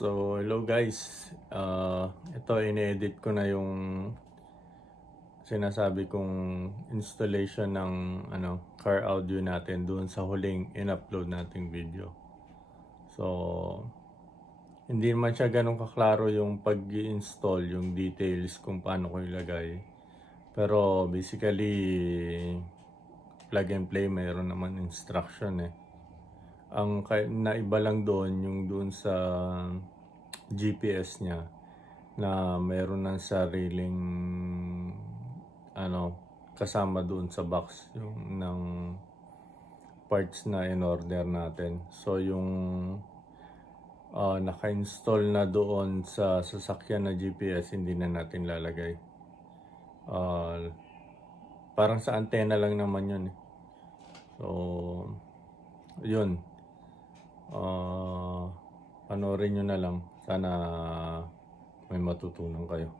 So, hello guys. Ito, ine-edit ko na yung sinasabi kong installation ng car audio natin doon sa huling in-upload nating video. So, hindi naman siya ganun kaklaro yung pag-i-install, yung details kung paano ko ilagay. Pero basically, plug and play, mayroon naman instruction eh. Ang naiba lang doon yung doon sa GPS niya na mayroon ng sariling kasama doon sa box yung ng parts na in order natin. So yung naka-install na doon sa sasakyan na GPS hindi na natin lalagay. Parang sa antena lang naman yun eh. So yun. Panoorin nyo na lang. Sana may matutunan kayo.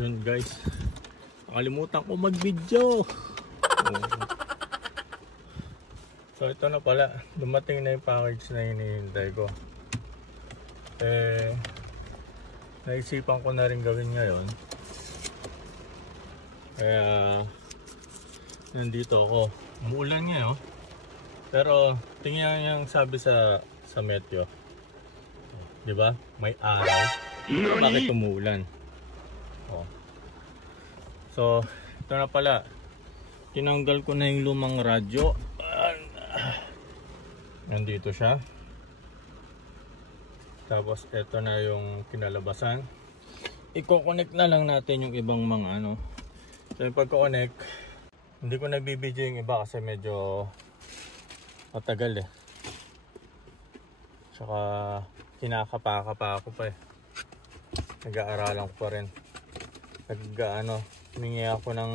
Yun guys, nakalimutan ko mag-video. So ito na pala, dumating na yung package na hinihintay ko. Naisipan ko na rin gawin ngayon. Kaya nandito ako. Umuulan ngayon, pero tingnan yung sabi sa meteo. Di ba? May araw. Bakit umuulan? So, ito na pala. Tinanggal ko na yung lumang radyo. Nandito siya. Tapos, ito na yung kinalabasan. I-connect na lang natin yung ibang mga So, yung pag-connect, hindi ko nabibidyo yung iba kasi medyo matagal eh. Tsaka, kinakapa-kapa ako pa eh. nag-aaralan ko pa rin. Humingi ako ng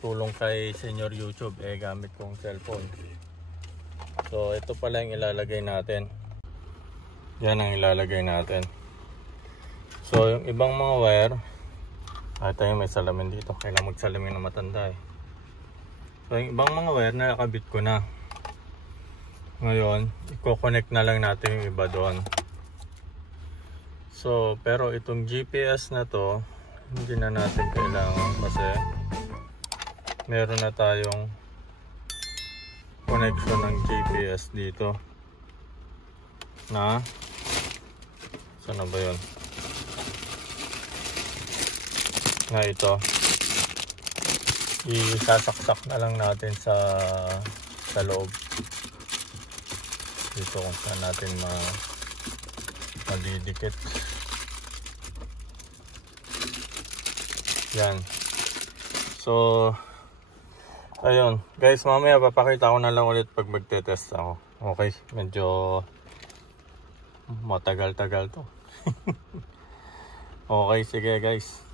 tulong kay Senior YouTube gamit kong cellphone. So ito pala yung ilalagay natin. Yan ang ilalagay natin. So yung ibang mga wire, tayo may salamin dito. Kailangan magsalamin na matanda eh. So yung ibang mga wire nakakabit ko na. Ngayon, i-connect na lang natin yung iba doon. So pero itong GPS na to, hindi na natin kailangan kasi meron na tayong connection ng GPS dito na saan na ba yun? Na ito isasaksak na lang natin sa loob dito kung saan natin madidikit. Yan. So ayun guys, mamaya papakita ko na lang ulit pag magte-test ako. Okay, medyo matagal-tagal to. Okay, sige guys.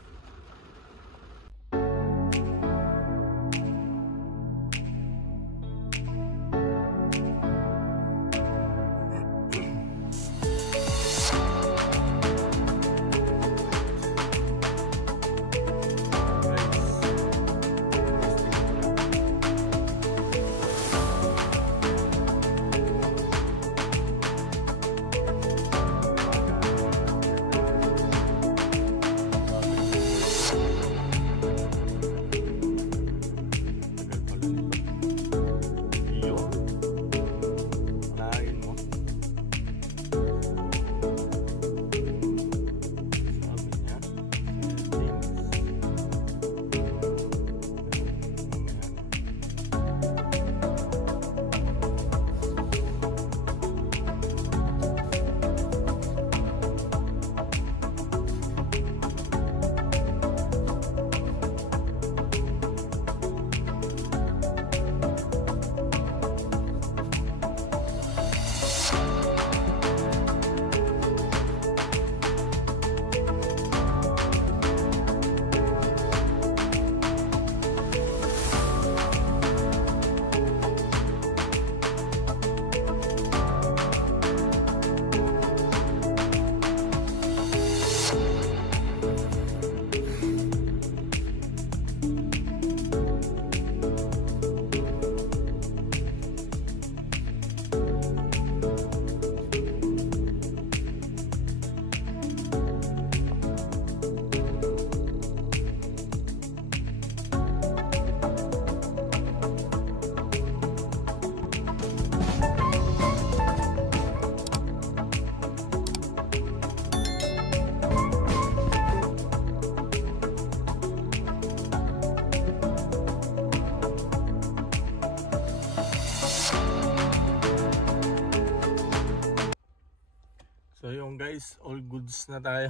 So yung guys, all goods na tayo.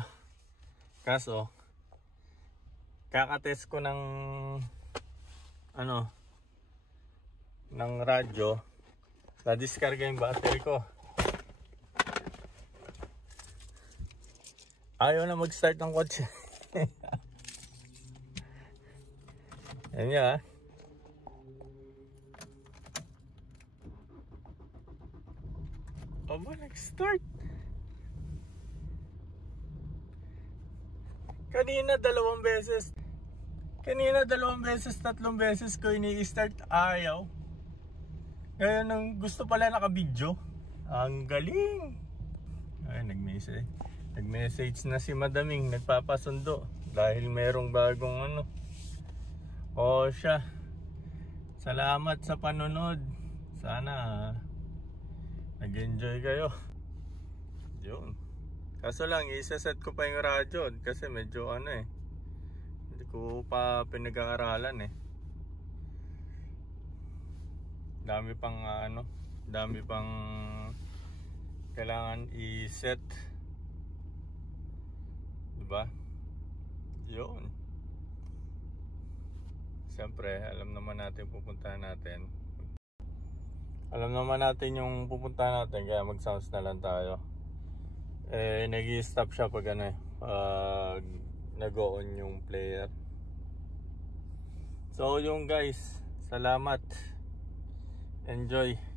Kaso kakatest ko ng ng radyo, na-discarga yung battery ko. Ayaw na mag-start ng kotse. Ayan niya ha. Aba, nag-start. Kanina dalawang beses, tatlong beses ko ini-start, ayaw. Ngayon nung gusto pala naka-video. Ang galing. Ay, nag-message na si Madaming, nagpapasundo dahil merong bagong O siya. Salamat sa panonood. Sana nag-enjoy kayo. Yun. Kaso lang, isa-set ko pa yung radyo kasi medyo hindi ko pa pinag-aaralan Dami pang kailangan i-set. Diba? Yun. Siyempre, alam naman natin pupuntahan natin. Alam naman natin yung pupuntahan natin, kaya mag-sounds na lang tayo. nag-i-stop siya pag ano pag nag-on yung player. So yung guys, salamat, enjoy.